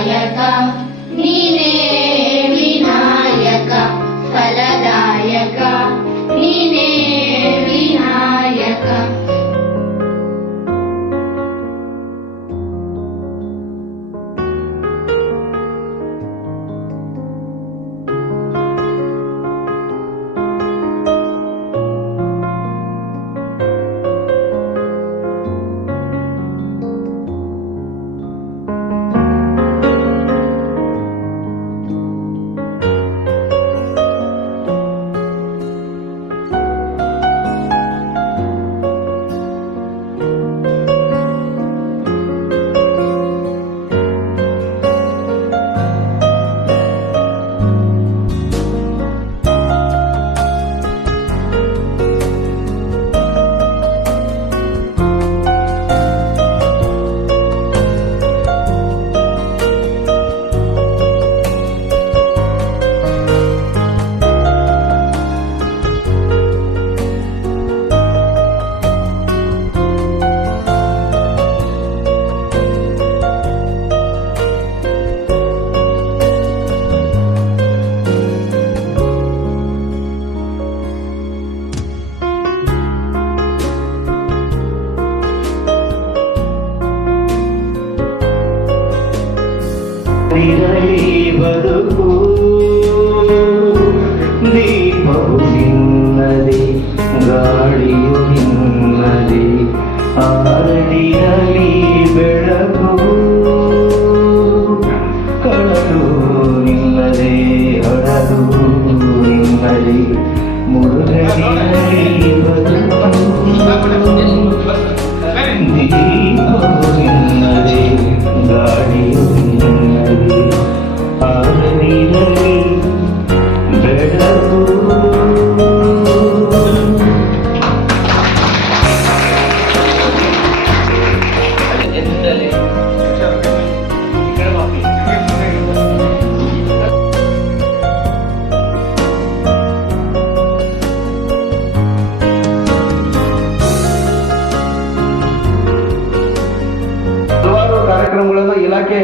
ದಾಯಕ ನೀನೇ ವಿನಾಯಕ ಫಲದಾಯಕ ನೀನೇ ವಿನಾಯಕ. ಬದುಕು ದೀಪವು ನಿನ್ನದೆ ಗಾಳಿಯು ನಿನ್ನದೆ ಆರಡಿಯಲ್ಲಿ ಬೆಳಕು ಕಳಲು ನಿನ್ನದೆ ಹಳಲು ನಿನ್ನದೆ ಮುರುಗಲಿನಲ್ಲಿ ಬದುಕು ದೀಪವು ನಿನ್ನದೆ ಗಾಳಿಯು ನಿನ್ನದೆ ಆರಡಿಯಲ್ಲಿ ಬೆಳಕು. ಕಾರ್ಯಕ್ರಮಗಳನ್ನು ಇಲಾಖೆ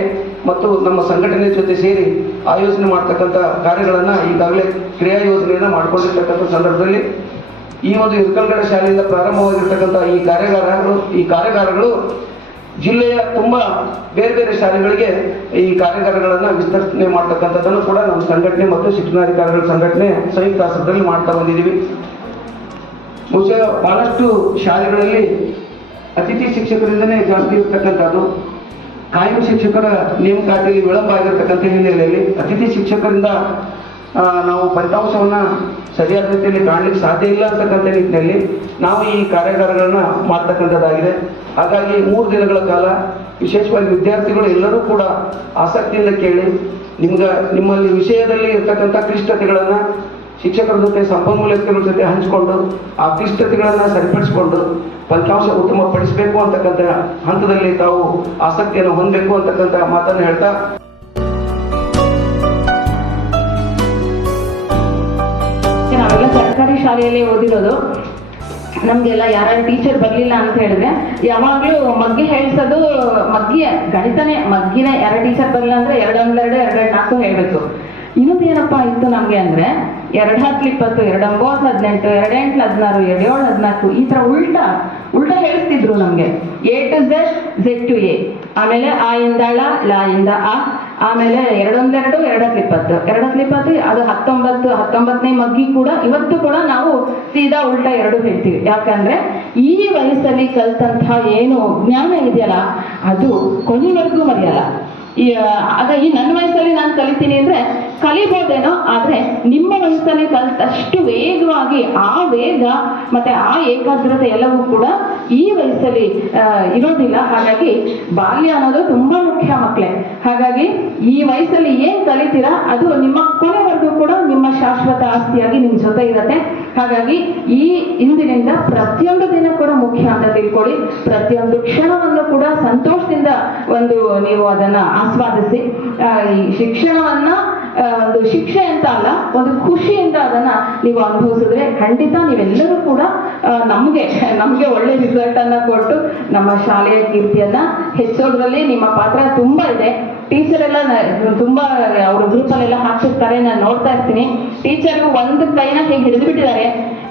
ಮತ್ತು ನಮ್ಮ ಸಂಘಟನೆ ಜೊತೆ ಸೇರಿ ಆಯೋಜನೆ ಮಾಡ್ತಕ್ಕಂಥ ಕಾರ್ಯಗಳನ್ನು ಈಗಾಗಲೇ ಕ್ರಿಯಾ ಯೋಜನೆಯನ್ನು ಮಾಡಿಕೊಂಡಿರ್ತಕ್ಕಂಥ ಸಂದರ್ಭದಲ್ಲಿ ಈ ಒಂದು ಇರ್ಕಲ್ಗಡ ಶಾಲೆಯಿಂದ ಪ್ರಾರಂಭವಾಗಿರ್ತಕ್ಕಂಥ ಈ ಕಾರ್ಯಾಗಾರಗಳು ಜಿಲ್ಲೆಯ ತುಂಬ ಬೇರೆ ಬೇರೆ ಶಾಲೆಗಳಿಗೆ ಈ ಕಾರ್ಯಾಗಾರಗಳನ್ನು ವಿಸ್ತರಣೆ ಮಾಡ್ತಕ್ಕಂಥದ್ದನ್ನು ಕೂಡ ನಮ್ಮ ಸಂಘಟನೆ ಮತ್ತು ಶಿಕ್ಷಣಾಧಿಕಾರಿಗಳ ಸಂಘಟನೆ ಸಂಯುಕ್ತ ಆಶ್ರಯದಲ್ಲಿ ಮಾಡ್ತಾ ಬಂದಿದ್ದೀವಿ. ಬಹುಶಃ ಬಹಳಷ್ಟು ಶಾಲೆಗಳಲ್ಲಿ ಅತಿಥಿ ಶಿಕ್ಷಕರಿಂದನೇ ಜಾಸ್ತಿ ಇರ್ತಕ್ಕಂಥದ್ದು. ಕಾಯಂ ಶಿಕ್ಷಕರ ನೇಮಕಾತಿಯಲ್ಲಿ ವಿಳಂಬ ಆಗಿರ್ತಕ್ಕಂಥ ಹಿನ್ನೆಲೆಯಲ್ಲಿ ಅತಿಥಿ ಶಿಕ್ಷಕರಿಂದ ನಾವು ಫಲಿತಾಂಶವನ್ನು ಸರಿಯಾದ ರೀತಿಯಲ್ಲಿ ಕಾಣಲಿಕ್ಕೆ ಸಾಧ್ಯ ಇಲ್ಲ ಅಂತಕ್ಕಂಥ ನಿಟ್ಟಿನಲ್ಲಿ ನಾವು ಈ ಕಾರ್ಯಾಗಾರಗಳನ್ನ ಮಾಡ್ತಕ್ಕಂಥದ್ದಾಗಿದೆ. ಹಾಗಾಗಿ 3 ದಿನಗಳ ಕಾಲ ವಿಶೇಷವಾಗಿ ವಿದ್ಯಾರ್ಥಿಗಳು ಎಲ್ಲರೂ ಕೂಡ ಆಸಕ್ತಿಯಿಂದ ಕೇಳಿ ನಿಮ್ಮಲ್ಲಿ ವಿಷಯದಲ್ಲಿ ಇರ್ತಕ್ಕಂಥ ಕ್ಲಿಷ್ಟತೆಗಳನ್ನು ಶಿಕ್ಷಕರ ಜೊತೆ ಸಂಪನ್ಮೂಲ ವ್ಯಕ್ತಿಗಳ ಜೊತೆ ಹಂಚಿಕೊಂಡು ಆ ಕ್ಲಿಷ್ಟತೆಗಳನ್ನು ಸರಿಪಡಿಸಿಕೊಂಡು ಫಲಿತಾಂಶ ಉತ್ತಮಪಡಿಸಬೇಕು ಅಂತಕ್ಕಂಥ ಹಂತದಲ್ಲಿ ತಾವು ಆಸಕ್ತಿಯನ್ನು ಹೊಂದಬೇಕು ಅಂತಕ್ಕಂಥ ಮಾತನ್ನು ಹೇಳ್ತಾ, ನಾವೆಲ್ಲ ಸರ್ಕಾರಿ ಶಾಲೆಯಲ್ಲಿ ಓದಿರೋದು. ನಮಗೆಲ್ಲ ಯಾರು ಟೀಚರ್ ಬರಲಿಲ್ಲ ಅಂತ ಹೇಳಿದ್ರೆ ಯಾವಾಗಲೂ ಮಗ್ಗಿ ಹೇಳ್ಸೋದು, ಗಣಿತನೇ ಮಗ್ಗಿನೇ. 2 ಟೀಚರ್ ಬರಲಿಲ್ಲ ಅಂದ್ರೆ 2 2 2 4 ಹೇಳಬೇಕು. ಇನ್ನೊಂದು ಏನಪ್ಪ ಇತ್ತು ನಮಗೆ ಅಂದ್ರೆ 2 10 20 2 9 18 2 8 16 2 7 14 ಈ ತರ ಉಲ್ಟಾ ಹೇಳಿಸ್ತಿದ್ರು ನಮ್ಗೆ. A to Z, Z to A, ಆಮೇಲೆ ಆ ಇಂದ ಲ ಇಂದ ಆ, ಆಮೇಲೆ 2 1 2 2 20 2 20 ಅದು 19ನೇ ಮಗ್ಗಿ ಕೂಡ ಇವತ್ತು ಕೂಡ ನಾವು ಸೀದಾ ಉಲ್ಟಾ 2 ಹೇಳ್ತೀವಿ. ಯಾಕಂದ್ರೆ ಈ ವಯಸ್ಸಲ್ಲಿ ಕಲ್ತಂತಹ ಏನು ಜ್ಞಾನ ಇದೆಯಲ್ಲ ಅದು ಕೊನೆವರೆಗೂ ಮರೆಯಲ್ಲ. ಈ ನನ್ನ ವಯಸ್ಸಲ್ಲಿ ನಾನು ಕಲಿತೀನಿ ಅಂದ್ರೆ ಕಲಿಬೋದೇನೋ, ಆದ್ರೆ ನಿಮ್ಮ ವಯಸ್ಸಲ್ಲಿ ಕಲಿತಷ್ಟು ವೇಗವಾಗಿ ಆ ವೇಗ ಮತ್ತೆ ಆ ಏಕಾಗ್ರತೆ ಎಲ್ಲವೂ ಕೂಡ ಈ ವಯಸ್ಸಲ್ಲಿ ಇರೋದಿಲ್ಲ. ಹಾಗಾಗಿ ಬಾಲ್ಯ ಅನ್ನೋದು ತುಂಬಾ ಮುಖ್ಯ ಮಕ್ಕಳೇ. ಹಾಗಾಗಿ ಈ ವಯಸ್ಸಲ್ಲಿ ಏನ್ ಕಲಿತೀರಾ ಅದು ನಿಮ್ಮ ಕೊನೆವರೆಗೂ ಕೂಡ ನಿಮ್ಮ ಶಾಶ್ವತ ಆಸ್ತಿಯಾಗಿ ನಿಮ್ ಜೊತೆ ಇರತ್ತೆ. ಹಾಗಾಗಿ ಈ ಇಂದಿನಿಂದ ಪ್ರತಿಯೊಂದು ದಿನ ಕೂಡ ಮುಖ್ಯ ಅಂತ ತಿಳ್ಕೊಳ್ಳಿ. ಪ್ರತಿಯೊಂದು ಕ್ಷಣವನ್ನು ಕೂಡ ಸಂತೋಷದಿಂದ ನೀವು ಅದನ್ನ ಆಸ್ವಾದಿಸಿ. ಈ ಶಿಕ್ಷಣವನ್ನ ಒಂದು ಶಿಕ್ಷೆ ಅಂತ ಅಲ್ಲ, ಒಂದು ಖುಷಿಯಿಂದ ಅದನ್ನ ನೀವು ಅನುಭವಿಸಿದ್ರೆ ಖಂಡಿತ ನೀವೆಲ್ಲರೂ ಕೂಡ ನಮಗೆ ಒಳ್ಳೆ ರಿಸಲ್ಟ್ ಅನ್ನ ಕೊಟ್ಟು ನಮ್ಮ ಶಾಲೆಯ ಕೀರ್ತಿಯನ್ನ ಹೆಚ್ಚೋದ್ರಲ್ಲಿ ನಿಮ್ಮ ಪಾತ್ರ ತುಂಬಾ ಇದೆ. ಟೀಚರ್ ಎಲ್ಲ ತುಂಬಾ ಅವ್ರ ಗ್ರೂಪ್ ಅಲ್ಲೆಲ್ಲ ಹಾಕ್ತಿರ್ತಾರೆ, ನಾನು ನೋಡ್ತಾ ಇರ್ತೀನಿ. ಟೀಚರ್ ಒಂದು ಕೈನ ಹೇಗೆ ಹಿಡಿದು ಬಿಟ್ಟಿದ್ದಾರೆ.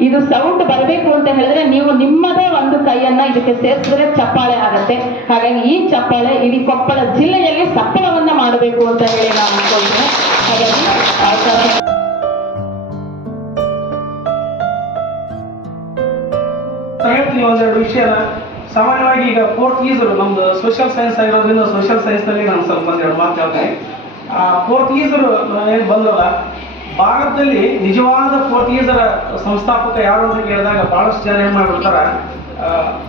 ಇದು ಸೌಂಡ್ ಬರಬೇಕು ಅಂತ ಹೇಳಿದ್ರೆ ನೀವು ನಿಮ್ಮದೇ ಒಂದು ಕೈಯನ್ನ ಇದಕ್ಕೆ ಸೇರಿಸಿದ್ರೆ ಚಪ್ಪಾಳೆ ಆಗತ್ತೆ. ಹಾಗಾಗಿ ಈ ಚಪ್ಪಾಳೆ ಇಡೀ ಕೊಪ್ಪಳ ಜಿಲ್ಲೆಯಲ್ಲಿ ಸಫಲವನ್ನ ಮಾಡಬೇಕು ಅಂತ ಹೇಳಿ ನಾನು ಅನ್ಕೊಳ್ತೇನೆ. ಹಾಗಾಗಿ ಹೇಳ್ತೀನಿ ಒಂದೆರಡು ವಿಷಯನ. ಸಾಮಾನ್ಯವಾಗಿ ಈಗ ಪೋರ್ಚುಗೀಸರು, ನಮ್ದು ಸೋಷಿಯಲ್ ಸೈನ್ಸ್ ಆಗಿರೋದ್ರಿಂದ ಸೋಷಿಯಲ್ ಸೈನ್ಸ್ನಲ್ಲಿ ನಾನು ಸ್ವಲ್ಪ ಒಂದೆರಡು ಮಾತು ಹೇಳ್ತೀನಿ. ಪೋರ್ಚುಗೀಸರು ಏನು ಬಂದ್ರಲ್ಲ, ಭಾರತದಲ್ಲಿ ನಿಜವಾದ ಪೋರ್ಚುಗೀಸರ ಸಂಸ್ಥಾಪಕ ಯಾರು ಅಂತ ಕೇಳಿದಾಗ ಬಹಳಷ್ಟು ಜನ ಏನ್ ಮಾಡ್ಬಿಡ್ತಾರ,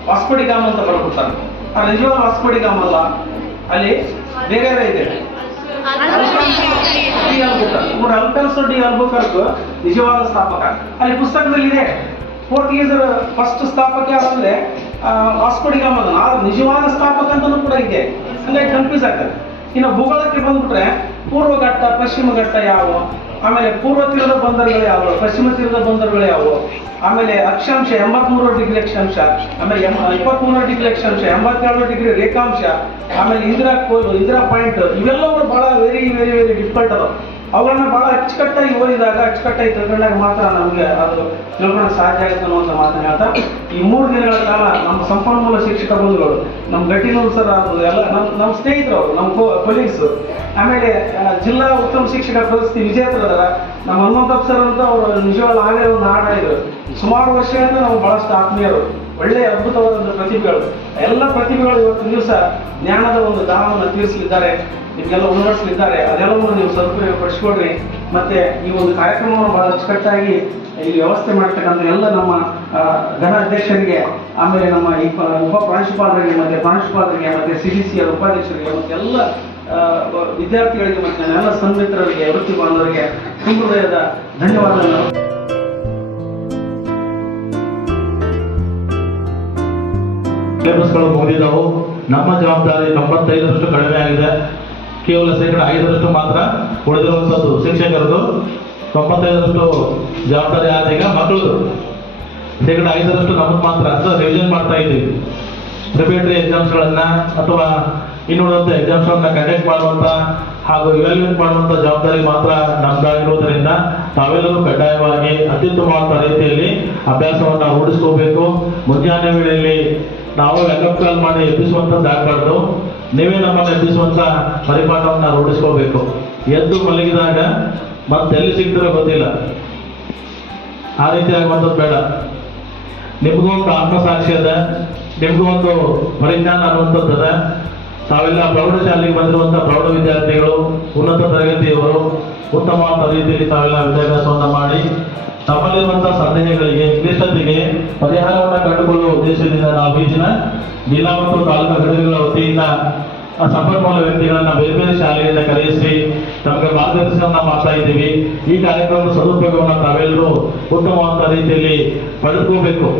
ವಾಸ್ಕೋ ಡಿ ಗಾಮ ಅಂತ ಬರ್ಬಿಡ್ತಾರೆ. ಆ ನಿಜವಾದ ವಾಸ್ಕೋ ಡಿ ಗಾಮ ಅಲ್ಲ, ಅಲ್ಲಿ ಬೇರೆ ಇದೆ. ಅಲ್ಫೋನ್ಸೋ ಡಿ ಅಲ್ಬುಕರ್ಕ್ ನಿಜವಾದ ಸ್ಥಾಪಕ. ಅಲ್ಲಿ ಪುಸ್ತಕದಲ್ಲಿ ಇದೆ, ಪೋರ್ಚುಗೀಸರ ಫಸ್ಟ್ ಸ್ಥಾಪಕ ಯಾರಂದ್ರೆ ವಾಸ್ಕೋ ಡಿ ಗಾಮ. ಆದ್ರೆ ನಿಜವಾದ ಸ್ಥಾಪಕ ಅಂತಲೂ ಕೂಡ ಇದೆ, ಹಂಗಾಗಿ ಕನ್ಫ್ಯೂಸ್ ಆಗ್ತದೆ. ಇನ್ನು ಭೂಗೋಳಕ್ಕೆ ಬಂದ್ಬಿಟ್ರೆ ಪೂರ್ವ ಘಟ್ಟ ಪಶ್ಚಿಮ ಘಟ್ಟ ಯಾವುವು, ಆಮೇಲೆ ಪೂರ್ವ ತೀರದ ಬಂದರುಗಳು ಯಾವುವು, ಪಶ್ಚಿಮ ತೀರದ ಬಂದರುಗಳು ಯಾವುವು, ಆಮೇಲೆ ಅಕ್ಷಾಂಶ 83 ಡಿಗ್ರಿ ಅಕ್ಷಾಂಶ, ಆಮೇಲೆ 23 ಡಿಗ್ರಿ ಅಕ್ಷಾಂಶ, 87 ಡಿಗ್ರಿ ರೇಖಾಂಶ, ಆಮೇಲೆ ಇಂದಿರಾ ಪಾಯಿಂಟ್, ಇವೆಲ್ಲವೂ ಬಹಳ ವೆರಿ ವೆರಿ ವೆರಿ ಡಿಫಿಕಲ್ಟ್ ಅದಾವ. ಅವುಗಳನ್ನ ಬಹಳ ಅಚ್ಚುಕಟ್ಟಾಗಿ ಓದಿದಾಗ, ಅಚ್ಚುಕಟ್ಟಾಗಿ ತಿಳ್ಕೊಂಡಾಗ ಮಾತ್ರ ನಮಗೆ ಅದು ತಿಳ್ಕೊಳ್ಳೋಕೆ ಸಾಧ್ಯ ಆಗುತ್ತೆ ಅನ್ನುವಂಥ ಮಾತನ್ನ ಹೇಳ್ತಾ, ಈ 3 ದಿನಗಳ ಕಾಲ ನಮ್ಮ ಸಂಪನ್ಮೂಲ ಶಿಕ್ಷಕ ಬಂಧುಗಳು, ನಮ್ಮ ಗಟ್ಟಿನೂರು ಸರ್ ಅದು ಎಲ್ಲ ನಮ್ಮ ಸ್ನೇಹಿತರು, ಅವರು ನಮ್ಮ ಕೊಲೀಗ್ಸ್, ಆಮೇಲೆ ಜಿಲ್ಲಾ ಉತ್ತಮ ಶಿಕ್ಷಕ ಪ್ರಶಸ್ತಿ ವಿಜೇತರಾದ ನಮ್ಮ ಹನುಮಂತಪ್ಪ ಸರ್ ಅಂತ ಅವರು ನಿಜವಾಗ್ಲೂ ಆಗಲೇ ಒಂದು ಹಾಡು ಹೇಳಿದ್ರು. ಸುಮಾರು ವರ್ಷಗಳಿಂದ ನಾವು ಬಹಳಷ್ಟು ಆತ್ಮೀಯರು, ಒಳ್ಳೆಯ ಅದ್ಭುತವಾದ ಪ್ರತಿಭೆಗಳು. ಎಲ್ಲ ಪ್ರತಿಭೆಗಳು ಇವತ್ತು ದಿವಸ ಜ್ಞಾನದ ಒಂದು ದಾಹವನ್ನು ತೀರಿಸಲಿದ್ದಾರೆ, ನಿಮಗೆಲ್ಲ ಉನ್ನತಿಸಲಿದ್ದಾರೆ. ಅದೆಲ್ಲವನ್ನು ನೀವು ಸದುಪಯೋಗ ಪಡಿಸ್ಕೊಡ್ರಿ. ಮತ್ತೆ ಈ ಒಂದು ಕಾರ್ಯಕ್ರಮವನ್ನು ಬಹಳ ಅಚ್ಚುಕಟ್ಟಾಗಿ ಈ ವ್ಯವಸ್ಥೆ ಮಾಡ್ತಕ್ಕಂಥ ಎಲ್ಲ ನಮ್ಮ ಘನ ಅಧ್ಯಕ್ಷರಿಗೆ, ಆಮೇಲೆ ನಮ್ಮ ಈ ಉಪ ಪ್ರಾಂಶುಪಾಲರಿಗೆ, ಮತ್ತೆ ಪ್ರಾಂಶುಪಾಲರಿಗೆ, ಮತ್ತೆ CDCಯ ಉಪಾಧ್ಯಕ್ಷರಿಗೆ, ಮತ್ತೆ ಎಲ್ಲ ವಿದ್ಯಾರ್ಥಿಗಳಿಗೆ, ಮತ್ತೆ ಎಲ್ಲ ಸನ್ಮಿತ್ರರಿಗೆ, ವೃತ್ತಿ ಬಾಂಧವರಿಗೆ ತುಂಬ ಹೃದಯದ ಧನ್ಯವಾದಗಳು. ಸಿಲೆಬಸ್ಗಳು ಮುಗಿದಿದ್ದವು. ನಮ್ಮ ಜವಾಬ್ದಾರಿ 95% ಕಡಿಮೆ ಆಗಿದೆ. ಕೇವಲ 5% ಮಾತ್ರ ಉಳಿದಿರುವಂಥದ್ದು ಶಿಕ್ಷಕರದು. 95% ಜವಾಬ್ದಾರಿ ಆದ ಈಗ ಮಕ್ಕಳದು 5% ನಮಗೆ ಮಾತ್ರ ಅಂತ ರಿವಿಷನ್ ಮಾಡ್ತಾ ಇದ್ದೀವಿ. ಪ್ರಿಪರೇಟರಿ ಎಕ್ಸಾಮ್ಸ್ಗಳನ್ನ ಅಥವಾ ಇನ್ನುಳಿದಂಥ ಎಕ್ಸಾಮ್ಸ್ಗಳನ್ನ ಕಂಡಕ್ಟ್ ಮಾಡುವಂಥ ಹಾಗೂ ಇವ್ಯಾಲ್ಯೂಯೇಟ್ ಮಾಡುವಂಥ ಜವಾಬ್ದಾರಿ ಮಾತ್ರ ನಮ್ದಾಗಿರುವುದರಿಂದ ತಾವೆಲ್ಲರೂ ಕಡ್ಡಾಯವಾಗಿ ಅತ್ಯುತ್ತಮವಾದ ರೀತಿಯಲ್ಲಿ ಅಭ್ಯಾಸವನ್ನು ರೂಢಿಸ್ಕೋಬೇಕು. ಮುಂಜಾನೆ ವೇಳೆಯಲ್ಲಿ ನಾವು ವೆಕಪ್ ಕಾಲ್ ಮಾಡಿ ಎಬ್ಬಿಸುವಂಥದ್ದು ಆಗಬಾರ್ದು. ನೀವೇ ನಮ್ಮನ್ನು ಎಬ್ಬಿಸುವಂಥ ಪರಿಪಾಠವನ್ನು ರೂಢಿಸ್ಕೋಬೇಕು. ಎದ್ದು ಮಲಗಿದಾಗ ಮತ್ತೆ ಎಲ್ಲಿ ಸಿಗ್ತಿರೋ ಗೊತ್ತಿಲ್ಲ, ಆ ರೀತಿ ಆಗುವಂಥದ್ದು ಬೇಡ. ನಿಮಗೂ ಒಂದು ಆತ್ಮಸಾಕ್ಷಿ ಅದ, ನಿಮಗೂ ಒಂದು ಪರಿಜ್ಞಾನ ಅನ್ನುವಂಥದ್ದು ಅದ. ತಾವೆಲ್ಲ ಪ್ರೌಢಶಾಲೆಗೆ ಬಂದಿರುವಂಥ ಪ್ರೌಢ ವಿದ್ಯಾರ್ಥಿಗಳು, ಉನ್ನತ ತರಗತಿಯವರು ಉತ್ತಮವಾದ ರೀತಿಯಲ್ಲಿ ತಾವೆಲ್ಲ ವಿದ್ಯಾಭ್ಯಾಸವನ್ನು ಮಾಡಿ ತಮ್ಮಲ್ಲಿರುವಂತಹ ಸಂದೇಹಗಳಿಗೆ, ಕ್ಲಿಷ್ಟತೆಗೆ ಪರಿಹಾರವನ್ನು ಕಂಡುಕೊಳ್ಳುವ ಉದ್ದೇಶದಿಂದ ನಾವು ಈ ದಿನ ಜಿಲ್ಲಾ ಮತ್ತು ತಾಲೂಕು ಘಟಕಗಳ ವತಿಯಿಂದ ಸಂಪನ್ಮೂಲ ವ್ಯಕ್ತಿಗಳನ್ನ ಬೇರೆ ಬೇರೆ ಶಾಲೆಯಿಂದ ಕರೆಯಿಸಿ ನಮಗೆ ಮಾರ್ಗದರ್ಶನ ಮಾಡ್ತಾ ಇದ್ದೀವಿ. ಈ ಕಾರ್ಯಕ್ರಮದ ಸದುಪಯೋಗವನ್ನು ತಾವೆಲ್ಲರೂ ಉತ್ತಮವಾದ ರೀತಿಯಲ್ಲಿ ಪಡೆದುಕೋಬೇಕು.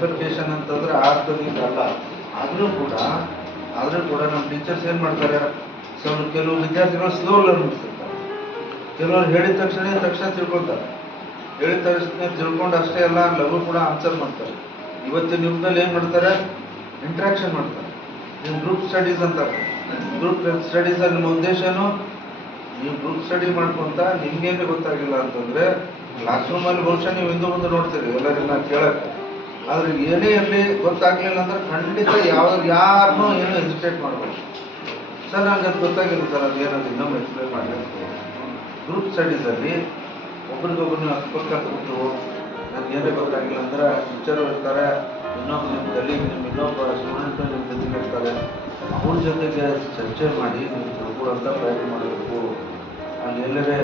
ಬೈಫರ್ಕೇಶನ್ ಅಂತಂದ್ರೆ ಅಲ್ಲ. ಆದರೂ ಕೂಡ ನಮ್ಮ ಟೀಚರ್ಸ್ ಏನು ಮಾಡ್ತಾರೆ, ಸ್ವಲ್ಪ ಕೆಲವು ವಿದ್ಯಾರ್ಥಿಗಳು ಸ್ಲೋ ಲರ್ನರ್ಸ್ ಇರ್ತಾರೆ. ಕೆಲವರು ಹೇಳಿದ ತಕ್ಷಣ ತಿಳ್ಕೊಳ್ತಾರೆ. ಹೇಳಿದ ತಕ್ಷಣ ತಿಳ್ಕೊಂಡು ಅಷ್ಟೇ ಅಲ್ಲ, ಲಘು ಕೂಡ ಆನ್ಸರ್ ಮಾಡ್ತಾರೆ. ಇವತ್ತಿನ ಯುಗದಲ್ಲಿ ಏನು ಮಾಡ್ತಾರೆ, ಇಂಟ್ರಾಕ್ಷನ್ ಮಾಡ್ತಾರೆ. ನೀವು ಗ್ರೂಪ್ ಸ್ಟಡೀಸ್ ಅಂತಾರೆ. ಗ್ರೂಪ್ ಸ್ಟಡೀಸಲ್ಲಿ ನಿಮ್ಮ ಉದ್ದೇಶನೂ, ನೀವು ಗ್ರೂಪ್ ಸ್ಟಡಿ ಮಾಡ್ಕೊಂತ ನಿಮ್ಗೇನು ಗೊತ್ತಾಗಿಲ್ಲ ಅಂತಂದರೆ ಕ್ಲಾಸ್ ರೂಮಲ್ಲಿ ಬಹುಶಃ ನೀವು ಹಿಂದೆ ಮುಂದೆ ನೋಡ್ತೀರಿ ಎಲ್ಲರನ್ನ ಕೇಳಕ್ಕೆ. ಆದರೆ ಏನೇ ಇರಲಿ ಗೊತ್ತಾಗಲಿಲ್ಲ ಅಂದ್ರೆ ಖಂಡಿತ ಯಾರನ್ನೂ ಏನೂ ಎಜಿಟೇಟ್ ಮಾಡಬೇಕು. ಸರ್ ನನಗೆ ಅದು ಗೊತ್ತಾಗಿಲ್ಲ ಸರ್, ಅದು ಏನದು ಇನ್ನೊಮ್ಮೆ ಎಕ್ಸ್ಪ್ಲೇನ್ ಮಾಡಬೇಕು. ಗ್ರೂಪ್ ಸ್ಟಡೀಸಲ್ಲಿ ಒಬ್ರಿಗೊಬ್ಬರನ್ನ ಅಕ್ಕಪಕ್ಕ ಕೂತು ನನಗೇನೇ ಗೊತ್ತಾಗಿಲ್ಲ ಅಂದ್ರೆ ಟೀಚರು ಇರ್ತಾರೆ, ಇನ್ನೊಬ್ಬ ಸ್ಟೂಡೆಂಟು ನಿಮ್ಮ ಜೊತೆಗೆ ಇರ್ತಾರೆ. ಅವ್ರ ಜೊತೆಗೆ ಚರ್ಚೆ ಮಾಡಿ ನೀವು ತಿಳ್ಕೊಳ್ಳೋಂಥ ಪ್ರಯತ್ನ ಮಾಡಬೇಕು. ಅಲ್ಲಿ ಎಲ್ಲರೇ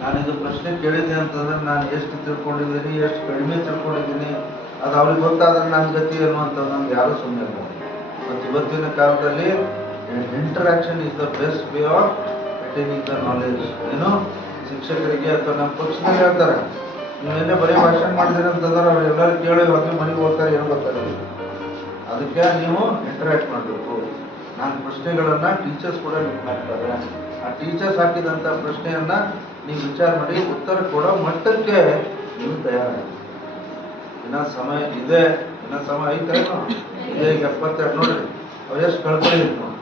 ನಾನಿದು ಪ್ರಶ್ನೆ ಕೇಳಿದ್ದೆ ಅಂತಂದ್ರೆ ನಾನು ಎಷ್ಟು ತಿಳ್ಕೊಂಡಿದ್ದೀನಿ, ಎಷ್ಟು ಕಡಿಮೆ ತಿಳ್ಕೊಂಡಿದ್ದೀನಿ, ಅದು ಅವ್ರಿಗೆ ಗೊತ್ತಾದ್ರೆ ನನ್ನ ಗತಿ ಏನು ಅಂತ ನಮ್ಗೆ ಯಾರೂ ಸುಮ್ಮನೆ ಇಲ್ಲ. ಮತ್ತು ಇವತ್ತಿನ ಕಾಲದಲ್ಲಿ interaction is the best way of attaining the knowledge. ಏನು ಶಿಕ್ಷಕರಿಗೆ ಅಥವಾ ನಮ್ಮ ಪಕ್ಷದಲ್ಲಿ ಹೇಳ್ತಾರೆ, ನೀವೇನೇ ಬರೀ ಭಾಷಣ ಮಾಡಿದಿರಿ ಅಂತಂದ್ರೆ ಅವ್ರು ಎಲ್ಲರೂ ಕೇಳಿ ಹೋಗಿ ಮನೆಗೆ ಹೋಗ್ತಾರೆ, ಏನು ಗೊತ್ತಾರೆ. ಅದಕ್ಕೆ ನೀವು ಇಂಟರಾಕ್ಟ್ ಮಾಡಬೇಕು. ನಾನು ಪ್ರಶ್ನೆಗಳನ್ನು ಟೀಚರ್ಸ್ ಕೂಡ ನಿಮ್ಗೆ ಹಾಕ್ತಾರೆ. ಆ ಟೀಚರ್ಸ್ ಹಾಕಿದಂಥ ಪ್ರಶ್ನೆಯನ್ನು ನೀವು ವಿಚಾರ ಮಾಡಿ ಉತ್ತರ ಕೊಡೋ ಮಟ್ಟಕ್ಕೆ ನೀವು ತಯಾರಾಗಿ. ಇನ್ನೂ ಸಮಯ ಇದೆ, ಇನ್ನೂ ಸಮಯ ಐತೇನೋ ಇದೆ. ಈಗ 72 ನೋಡ್ರಿ, ಅವ್ರು ಎಷ್ಟು ಕಳ್ಕೊಂಡಿತ್ತು ನೋಡಿ.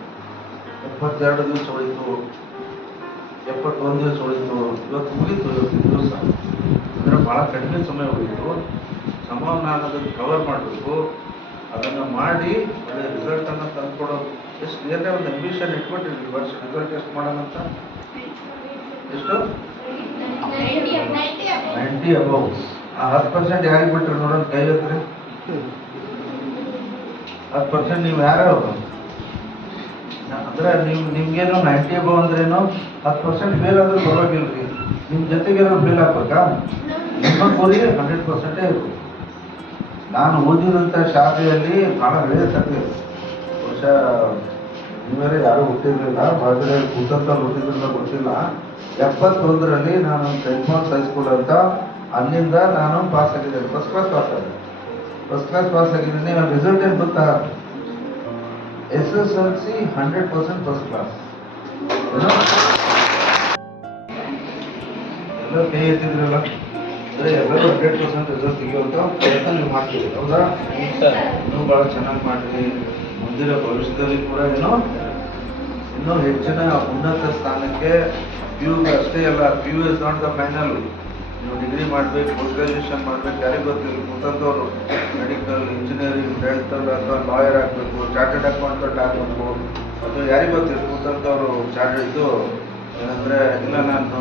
72 ದಿವಸ ಉಳಿತು, 71 ದಿವಸ ಉಳಿತು, ಇವತ್ತು ಮುಗೀತು. ಇವತ್ತಿನ ದಿವಸ ಅಂದರೆ ಭಾಳ ಕಡಿಮೆ ಸಮಯ ಉಳಿತು. ಸಮಯವನ್ನು ನಾನು ಅದನ್ನು ಕವರ್ ಮಾಡಬೇಕು. ಅದನ್ನು ಮಾಡಿ ಒಳ್ಳೆ ರಿಸಲ್ಟನ್ನು ತಂದುಕೊಡೋದು. ಎಷ್ಟು ಏನೇ ಒಂದು ಅಂಬಿಷನ್ ಇಟ್ಕೊಟ್ಟಿರ್ಲಿ, ವರ್ಷ ರಿಸಲ್ಟ್ ಎಷ್ಟು ಮಾಡೋಣ ಅಂತ. ಎಷ್ಟು 90 ಅಬೌವ್. ಆ 10% ಯಾರಿಗೆ ಬಿಟ್ರಿ ನೋಡೋಣ, ಕೈ ಹತ್ರಿ. 10% ನೀವು ಯಾರು ಅಂದ್ರೆ ನಿಮ್ಗೇನು 90 ಅಬೌವ್ ಅಂದ್ರೇನು, 10% ಫೇಲ್ ಆದ್ರೂ ಪರವಾಗಿಲ್ಲ ರೀ. ನಿಮ್ಮ ಜೊತೆಗೆ ಫೇಲ್ ಆಗ್ಬೇಕಾ? ನಿಮ್ಮ ಗುರಿ 100% ಇರಬೇಕು. ನಾನು ಓದಿದಂಥ ಶಾಲೆಯಲ್ಲಿ ಭಾಳ ಹಳೆಯ ಸತ್ಯ, ಬಹುಶಃ ನೀವೇ ಯಾರೂ ಹುಟ್ಟಿರಲಿಲ್ಲ, ಹೊರಗಡೆ ಕೂತಂತಲ್ಲಿ ಹುಟ್ಟಿದ್ರಲ್ಲ ಗೊತ್ತಿಲ್ಲ. 71ರಲ್ಲಿ ನಾನು ಸೆಂಟ್ ಮಾರ್ಕ್ಸ್ ಹೈಸ್ಕೂಲ್ ಅಂತ, ಅಲ್ಲಿಂದ ನಾನು ಪಾಸ್ ಆಗಿದ್ದೇನೆ. ಫಸ್ಟ್ ಕ್ಲಾಸ್ ಪಾಸ್ ಆಗಿದ್ದೀನಿ. ನನ್ನ ರಿಸಲ್ಟ್ ಏನು ಗೊತ್ತಾ, SSLC 100% ಫಸ್ಟ್ ಕ್ಲಾಸ್. ಎಲ್ಲ ಕೈ ಎತ್ತಿದ್ರಲ್ಲ, ಅಂದರೆ ಎಲ್ಲರೂ 100% ರಿಸಲ್ಟ್ ತೆಗೆಯುವಂಥ ಪ್ರಯತ್ನ ನೀವು ಮಾಡ್ತೀರಿ, ಹೌದಾ? ಇನ್ನೂ ಭಾಳ ಚೆನ್ನಾಗಿ ಮಾಡಿರಿ. ಮುಂದಿನ ಭವಿಷ್ಯದಲ್ಲಿ ಕೂಡ ಇನ್ನೂ ಹೆಚ್ಚಿನ ಉನ್ನತ ಸ್ಥಾನಕ್ಕೆ PU ಅಷ್ಟೇ ಅಲ್ಲ, PU is not the final. ನೀವು ಡಿಗ್ರಿ ಮಾಡಬೇಕು, ಪೋಸ್ಟ್ ಗ್ರಾಜುಯೇಷನ್ ಮಾಡಬೇಕು. ಯಾರಿಗೆ ಗೊತ್ತಿಲ್ಲ, ಕೂತಂಥವ್ರು ಮೆಡಿಕಲ್, ಇಂಜಿನಿಯರಿಂಗ್, ಡೆಂಟಲ್ ಅಥವಾ ಲಾಯರ್ ಆಗಬೇಕು, ಚಾರ್ಟೆಡ್ ಅಕೌಂಟೆಂಟ್ ಆಗಬೇಕು. ಅಥವಾ ಯಾರಿಗೆ ಗೊತ್ತಿಲ್ಲ, ಕೂತಂಥವ್ರು ಇದು ಏನಂದರೆ ಇಲ್ಲ ನಾನು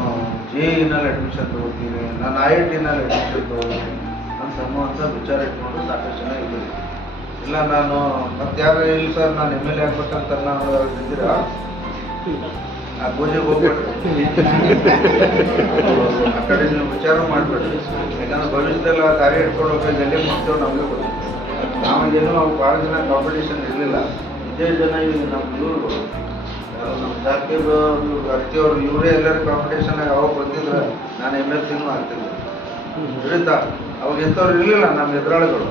JEE-ನಲ್ಲಿ ಅಡ್ಮಿಷನ್ ತೊಗೋತೀನಿ, ನಾನು IIT-ನಲ್ಲಿ ಅಡ್ಮಿಷನ್ ತೊಗೋತೀನಿ ಅಂತ ಅನ್ನುವಂಥ ವಿಚಾರ ಇಟ್ಕೊಂಡು ಸಾಕಷ್ಟು ಜನ ಇದ್ದೀರಿ. ಇಲ್ಲ ನಾನು ಮತ್ತೆ ಯಾರು ಇಲ್ಲ ಸರ್ ನಾನು MLA ಆಗ್ಬೇಕಂತ ನಾವು ಇದ್ದೀರಾ, ಆ ಪೂಜೆಗೆ ಹೋಗ್ಬೇಡ್ರಿ. ಆ ಕಡೆ ನೀವು ವಿಚಾರ ಮಾಡಬೇಡ್ರಿ. ಯಾಕಂದ್ರೆ ಭವಿಷ್ಯದಲ್ಲಿ ಆ ದಾರಿ ಇಟ್ಕೊಂಡು ಹೋಗ್ಬೇಕು, ಎಲ್ಲಿ ಮುಗ್ತೇವೆ ನಮಗೆ ಗೊತ್ತು. ನಾವಾಗೇನೋ ಅವು ಭಾಳ ಜನ ಕಾಂಪಿಟೇಷನ್ ಇರಲಿಲ್ಲ. ಇದೇ ಜನ ಈಗ ನಮ್ಮ ಇವ್ರುಗಳು, ನಮ್ಮ ಸಾಕಿಬ್ ಅತ್ತಿಯವರು, ಇವರೇ ಎಲ್ಲರೂ ಕಾಂಪಿಟೇಷನ್ನಾಗ ಅವಾಗ ಬಂದಿದ್ರೆ ನಾನು MLC ಆಗ್ತಿದ್ದೆ. ವಿರುದ್ಧ ಅವಾಗ ಎಂಥವ್ರು ಇರಲಿಲ್ಲ ನಮ್ಮ ಎದುರಾಳಿಗಳು.